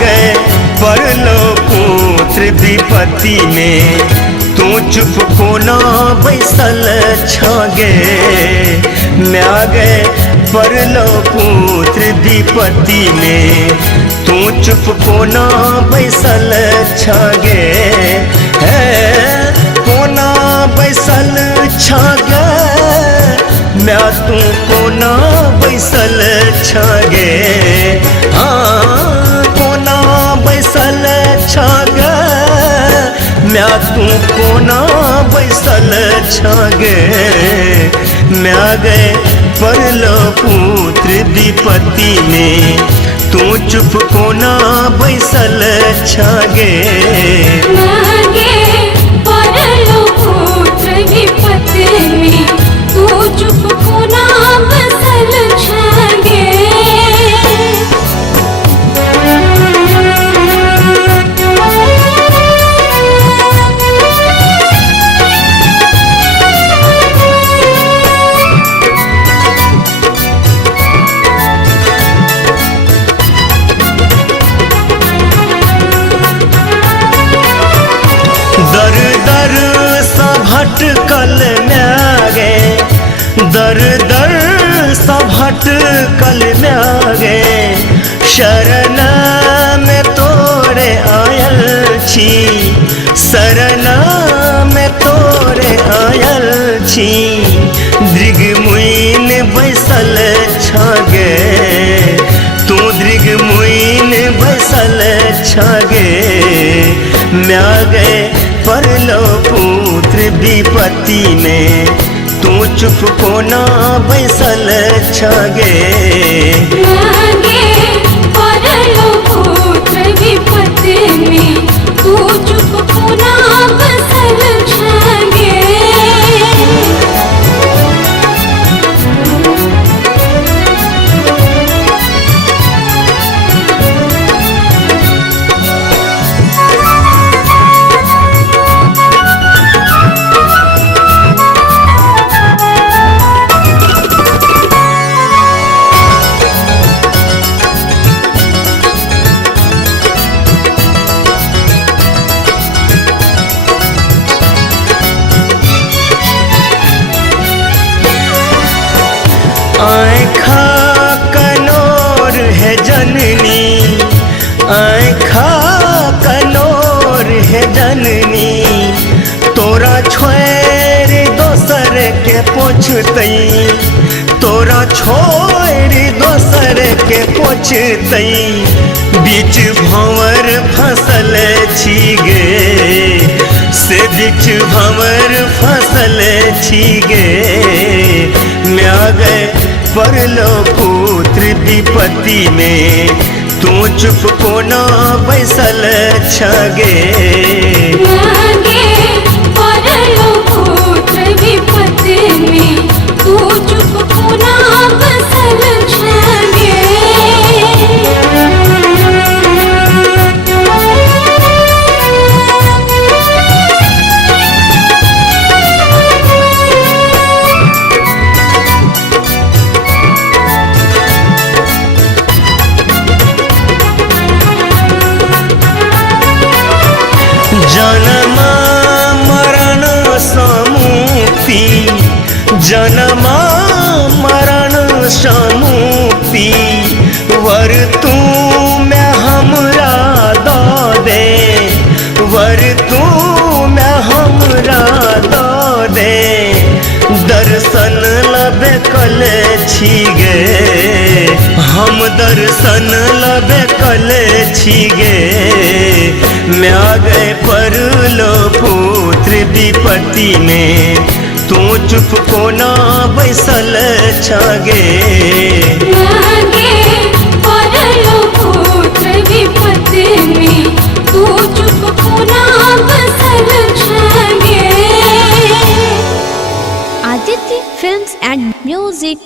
गए परलो पुत्र विपत्ति में, तू चुप कोना बैसल छगे। म्या गए परलो पुत्र विपत्ति में, तू चुप कोना बैसल छगे। है कोना बैसल छगे, म्या तू कोना बैसल छगे। हाँ कोना बैसल छगे, म्या तू कोना बैसल छगे। म्या गए परलो पुत्र विपत्ति में, तू चुप कोना बैसल छगे। मागे परलो पुत्र विपत्ति में, तू चुप कोना बैसल छगे। दर दर सा भटकल म्यागे, दर दर सा भटकल म्यागे। शरण में तोरे आयल छी, शरण में तोरे आयल छी। दृग मुइन बैसल छगे, तू दृग मुइन बैसल छगे। म्या गए परलो पुत्र विपत्ति में, तू चुप कोना बैसल छगे। मागे परलो पुत्र विपत्ति में, तू चुप कोना बैसल छगे। आँखा कनोर है जननी, आँखा कनोर है जननी। तोरा छोड़ दोसर के पोछतई, तोरा छोड़ दोसर के पोछतई। बीच भंवर फसल छी गे, से बीच भंवर फसल छी गे। म्या गए परलो पुत्र विपत्ति में, तू चुप कोना बैसल छगे। मागे परलो पुत्र विपत्ति में, तू चुप कोना बैसल छगे। जन्म मरण समुक्ति, जन्म मरण समुक्ति। वर तू मैं हमरा दो दे, वर तू मैं हमरा दो दे। दर्शन लबे कल छी गे, हम दर्शन लबे कल छी गे। म्या गए परलो पुत्र विपत्ति में, तू चुप कोना बैसल छगे। मागे परलो पुत्र विपत्ति में, तू चुप कोना बैसल छगे। Aditya Films and Music